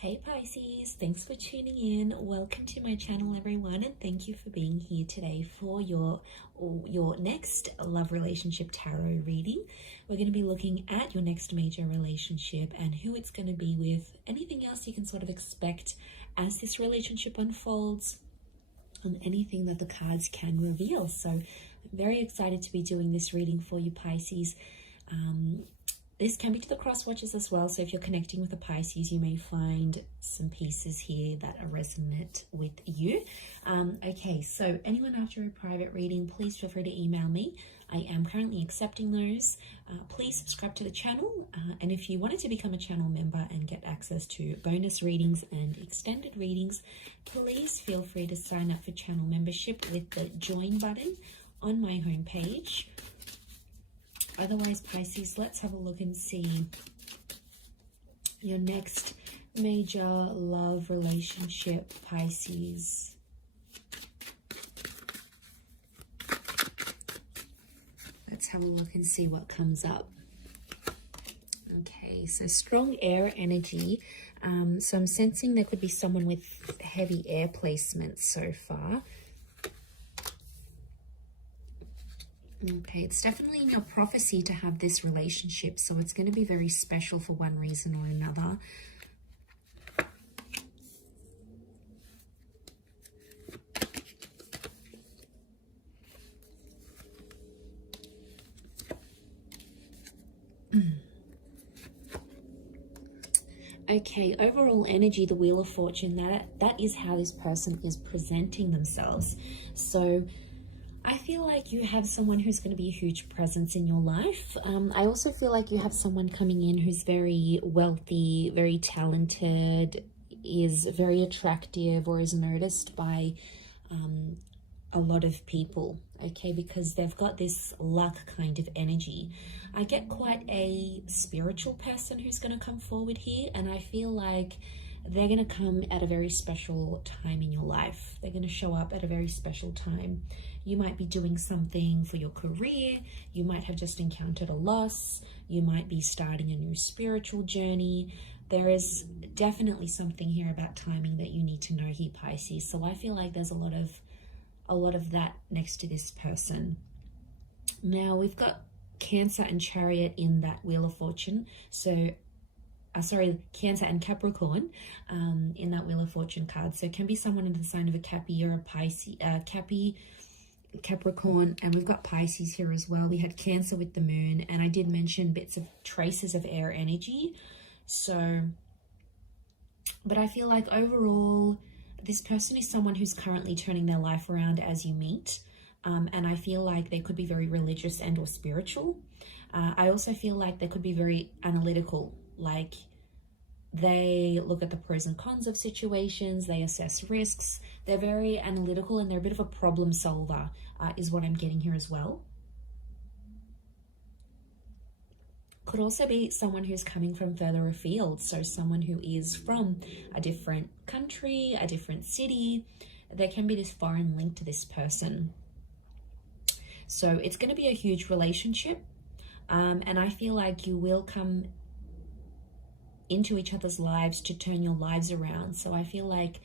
Hey Pisces, thanks for tuning in. Welcome to my channel everyone, and thank you for being here today for your next love relationship tarot reading. We're going to be looking at your next major relationship and who it's going to be with, anything else you can sort of expect as this relationship unfolds, and anything that the cards can reveal. So I'm very excited to be doing this reading for you Pisces. This can be to the cross watchers as well, so if you're connecting with a Pisces, you may find some pieces here that are resonant with you. Okay, so anyone after a private reading, please feel free to email me. I am currently accepting those. Please subscribe to the channel, and if you wanted to become a channel member and get access to bonus readings and extended readings, please feel free to sign up for channel membership with the join button on my homepage. Otherwise, Pisces, let's have a look and see your next major love relationship, Pisces. Let's have a look and see what comes up. Okay, so strong air energy. So I'm sensing there could be someone with heavy air placements so far. Okay, it's definitely in your prophecy to have this relationship, so it's going to be very special for one reason or another. Okay, overall energy, the Wheel of Fortune, that is how this person is presenting themselves. So I feel like you have someone who's going to be a huge presence in your life. I also feel like you have someone coming in who's very wealthy, very talented, is very attractive, or is noticed by a lot of people, okay, because they've got this luck kind of energy. I get quite a spiritual person who's going to come forward here, and I feel like they're going to come at a very special time in your life. They're going to show up at a very special time. You might be doing something for your career. You might have just encountered a loss. You might be starting a new spiritual journey. There is definitely something here about timing that you need to know here, Pisces. So I feel like there's a lot of that next to this person. Now we've got Cancer and Chariot in that Wheel of Fortune. So Cancer and Capricorn in that Wheel of Fortune card. So it can be someone in the sign of a Cappy or a Pisces, Capricorn, and we've got Pisces here as well. We had Cancer with the moon, and I did mention bits of traces of air energy. So, but I feel like overall, this person is someone who's currently turning their life around as you meet. And I feel like they could be very religious and or spiritual. I also feel like they could be very analytical, like they look at the pros and cons of situations, they assess risks, they're very analytical, and they're a bit of a problem solver, is what I'm getting here as well. Could also be someone who's coming from further afield, so someone who is from a different country, a different city. There can be this foreign link to this person. So it's going to be a huge relationship, and I feel like you will come into each other's lives to turn your lives around. So I feel like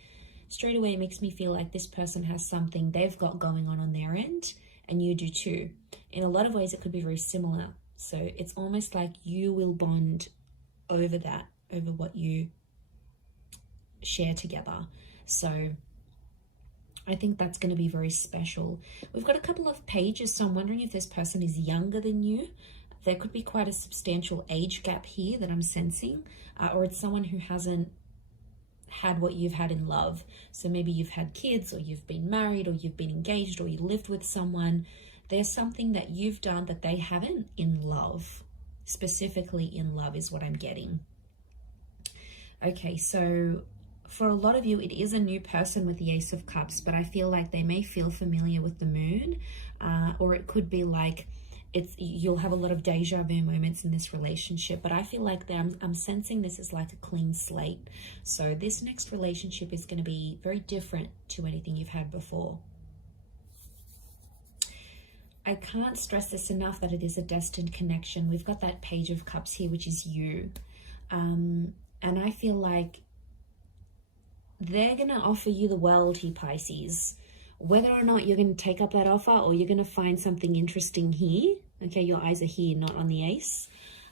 straight away it makes me feel like this person has something they've got going on their end, and you do too. In a lot of ways it could be very similar. So it's almost like you will bond over that, over what you share together. So I think that's going to be very special. We've got a couple of pages, so I'm wondering if this person is younger than you. There could be quite a substantial age gap here that I'm sensing, or it's someone who hasn't had what you've had in love. So maybe you've had kids, or you've been married, or you've been engaged, or you lived with someone. There's something that you've done that they haven't in love. Specifically in love is what I'm getting. Okay, so for a lot of you, it is a new person with the Ace of Cups, but I feel like they may feel familiar with the moon, or it could be like you'll have a lot of deja vu moments in this relationship, but I feel like I'm sensing this is like a clean slate. So this next relationship is going to be very different to anything you've had before. I can't stress this enough that it is a destined connection. We've got that Page of Cups here, which is you. And I feel like they're going to offer you the world here, Pisces. Whether or not you're going to take up that offer or you're going to find something interesting here, okay, your eyes are here, not on the ace.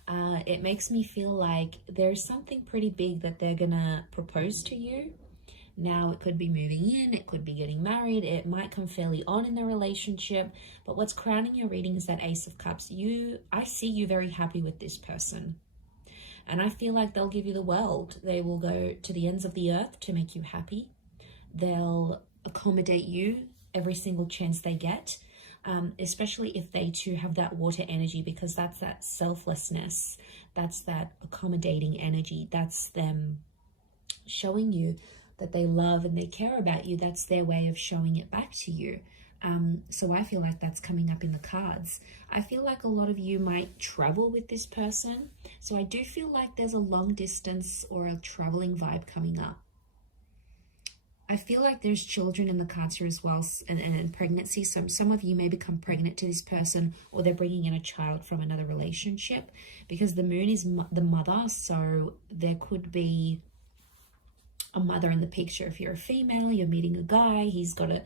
It makes me feel like there's something pretty big that they're going to propose to you. Now, it could be moving in, it could be getting married, it might come fairly on in the relationship, but what's crowning your reading is that Ace of Cups. I see you very happy with this person. And I feel like they'll give you the world. They will go to the ends of the earth to make you happy. They'll accommodate you every single chance they get, especially if they too have that water energy, because that's that selflessness, that's that accommodating energy, that's them showing you that they love and they care about you. That's their way of showing it back to you. So I feel like that's coming up in the cards. I feel like a lot of you might travel with this person. So I do feel like there's a long distance or a traveling vibe coming up. I feel like there's children in the cards here as well, and pregnancy. So some of you may become pregnant to this person, or they're bringing in a child from another relationship, because the moon is the mother. So there could be a mother in the picture. If you're a female, you're meeting a guy, he's got a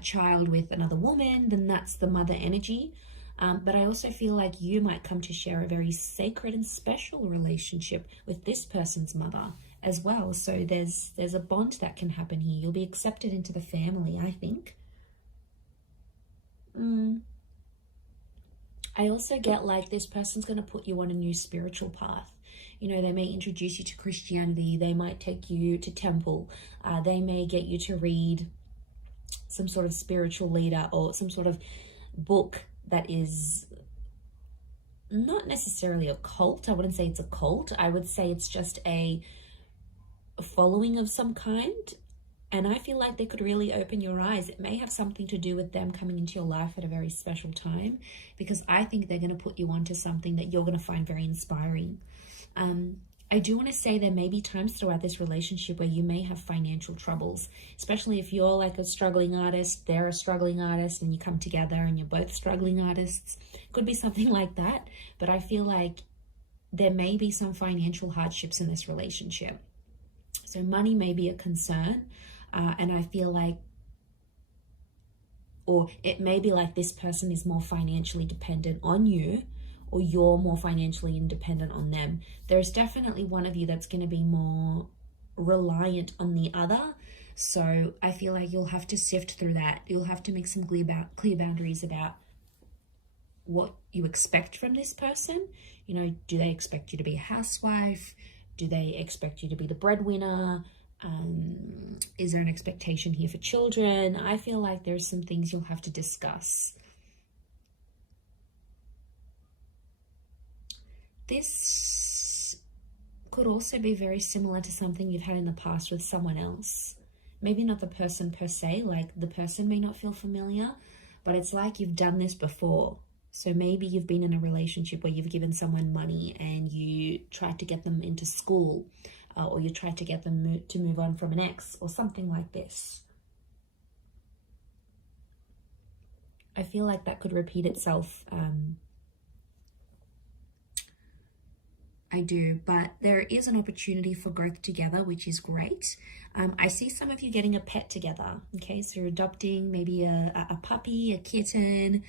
child with another woman, then that's the mother energy. But I also feel like you might come to share a very sacred and special relationship with this person's mother as well. So there's a bond that can happen here. You'll be accepted into the family, I think. I also get like this person's going to put you on a new spiritual path. You know, they may introduce you to Christianity. They might take you to temple. They may get you to read some sort of spiritual leader or some sort of book that is not necessarily a cult. I wouldn't say it's a cult. I would say it's just a following of some kind. And I feel like they could really open your eyes. It may have something to do with them coming into your life at a very special time, because I think they're going to put you onto something that you're going to find very inspiring. I do want to say there may be times throughout this relationship where you may have financial troubles, especially if you're like a struggling artist, they're a struggling artist, and you come together and you're both struggling artists. Could be something like that. But I feel like there may be some financial hardships in this relationship. So money may be a concern. And I feel like, or it may be like this person is more financially dependent on you, or you're more financially independent on them. There's definitely one of you that's going to be more reliant on the other. So I feel like you'll have to sift through that. You'll have to make some clear boundaries about what you expect from this person. You know, do they expect you to be a housewife? Do they expect you to be the breadwinner? Is there an expectation here for children? I feel like there's some things you'll have to discuss. This could also be very similar to something you've had in the past with someone else. Maybe not the person per se, like the person may not feel familiar, but it's like you've done this before. So maybe you've been in a relationship where you've given someone money and you tried to get them into school, or you tried to get them to move on from an ex, or something like this. I feel like that could repeat itself. I do, but there is an opportunity for growth together, which is great. I see some of you getting a pet together. Okay, so you're adopting maybe a puppy, a kitten,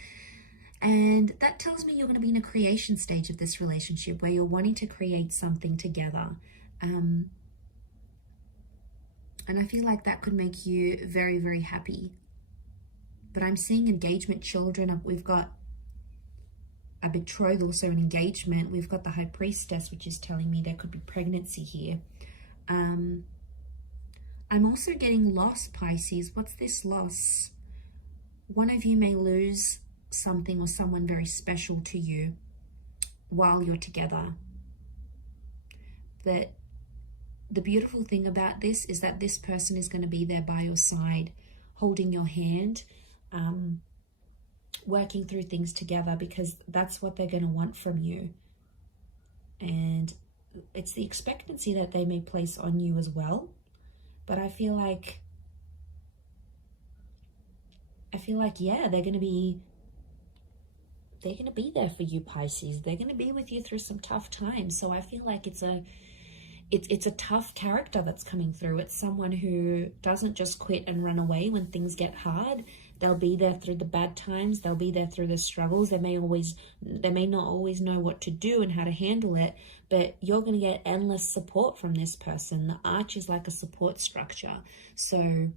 and that tells me you're going to be in a creation stage of this relationship where you're wanting to create something together. And I feel like that could make you very, very happy. But I'm seeing engagement, children. We've got a betrothal, so an engagement. We've got the High Priestess, which is telling me there could be pregnancy here. I'm also getting loss, Pisces. What's this loss? One of you may lose something or someone very special to you while you're together. But the beautiful thing about this is that this person is going to be there by your side, holding your hand, working through things together, because that's what they're going to want from you. And it's the expectancy that they may place on you as well. But I feel like, yeah, they're going to be there for you, Pisces. They're going to be with you through some tough times. So I feel like it's it's a tough character that's coming through. It's someone who doesn't just quit and run away when things get hard. They'll be there through the bad times. They'll be there through the struggles. They may not always know what to do and how to handle it, but you're going to get endless support from this person. The arch is like a support structure. So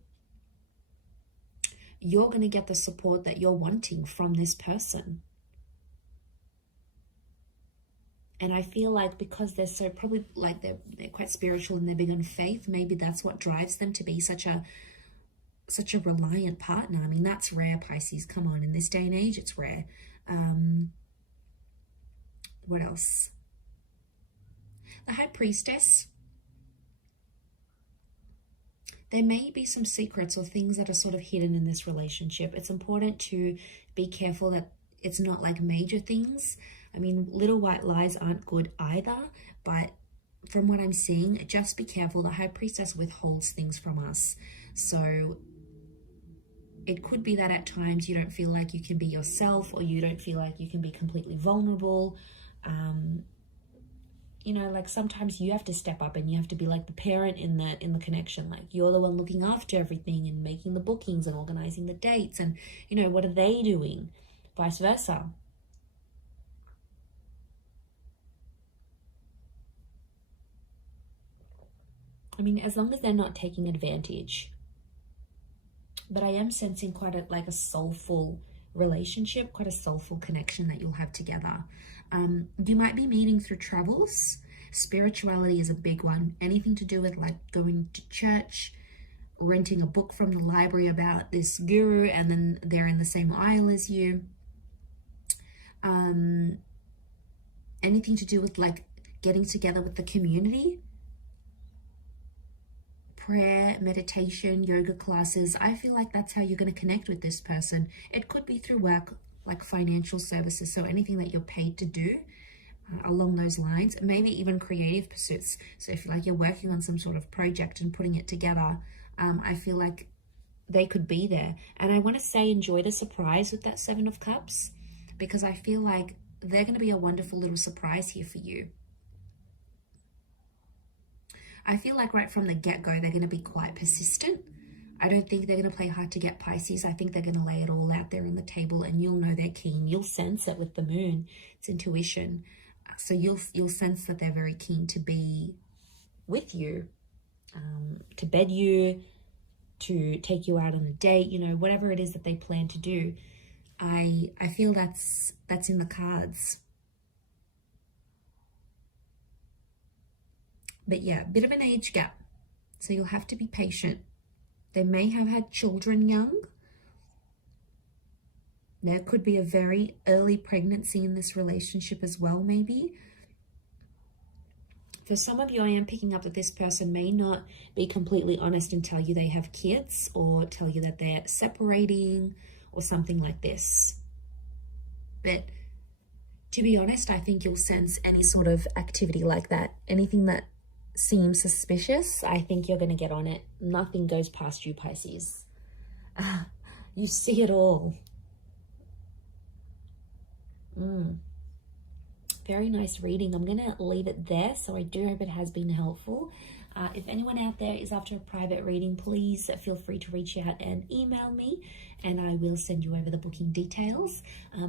you're going to get the support that you're wanting from this person. And I feel like because they're so probably like they're quite spiritual and they're big on faith, maybe that's what drives them to be such a reliant partner. I mean, that's rare, Pisces. Come on, in this day and age, it's rare. What else? The High Priestess. There may be some secrets or things that are sort of hidden in this relationship. It's important to be careful that it's not like major things. I mean, little white lies aren't good either, but from what I'm seeing, just be careful. The High Priestess withholds things from us. So it could be that at times you don't feel like you can be yourself, or you don't feel like you can be completely vulnerable. You know, like sometimes you have to step up and you have to be like the parent in the connection. Like you're the one looking after everything and making the bookings and organizing the dates. And, you know, what are they doing? Vice versa. I mean, as long as they're not taking advantage. But I am sensing quite a soulful relationship, quite a soulful connection that you'll have together. You might be meeting through travels. Spirituality is a big one. Anything to do with like going to church, renting a book from the library about this guru, and then they're in the same aisle as you. Anything to do with like getting together with the community. Prayer, meditation, yoga classes. I feel like that's how you're going to connect with this person. It could be through work, like financial services. So anything that you're paid to do along those lines, maybe even creative pursuits. So if like you're working on some sort of project and putting it together, I feel like they could be there. And I want to say enjoy the surprise with that Seven of Cups, because I feel like they're going to be a wonderful little surprise here for you. I feel like right from the get-go, they're going to be quite persistent. I don't think they're going to play hard to get, Pisces. I think they're going to lay it all out there on the table, and you'll know they're keen. You'll sense it with the moon. It's intuition. So you'll sense that they're very keen to be with you, to bed you, to take you out on a date, you know, whatever it is that they plan to do. I feel that's in the cards. But yeah, a bit of an age gap. So you'll have to be patient. They may have had children young. There could be a very early pregnancy in this relationship as well, maybe. For some of you, I am picking up that this person may not be completely honest and tell you they have kids, or tell you that they're separating or something like this. But to be honest, I think you'll sense any sort of activity like that. Anything that seems suspicious, I think you're going to get on it. Nothing goes past you, Pisces. You see it all. Very nice reading. I'm going to leave it there. So I do hope it has been helpful. If anyone out there is after a private reading, please feel free to reach out and email me, and I will send you over the booking details.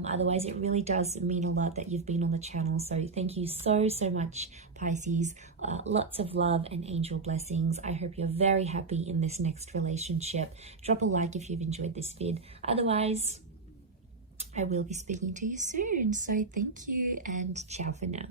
Otherwise, it really does mean a lot that you've been on the channel. So thank you so much, Pisces. Lots of love and angel blessings. I hope you're very happy in this next relationship. Drop a like if you've enjoyed this vid. Otherwise, I will be speaking to you soon. So thank you and ciao for now.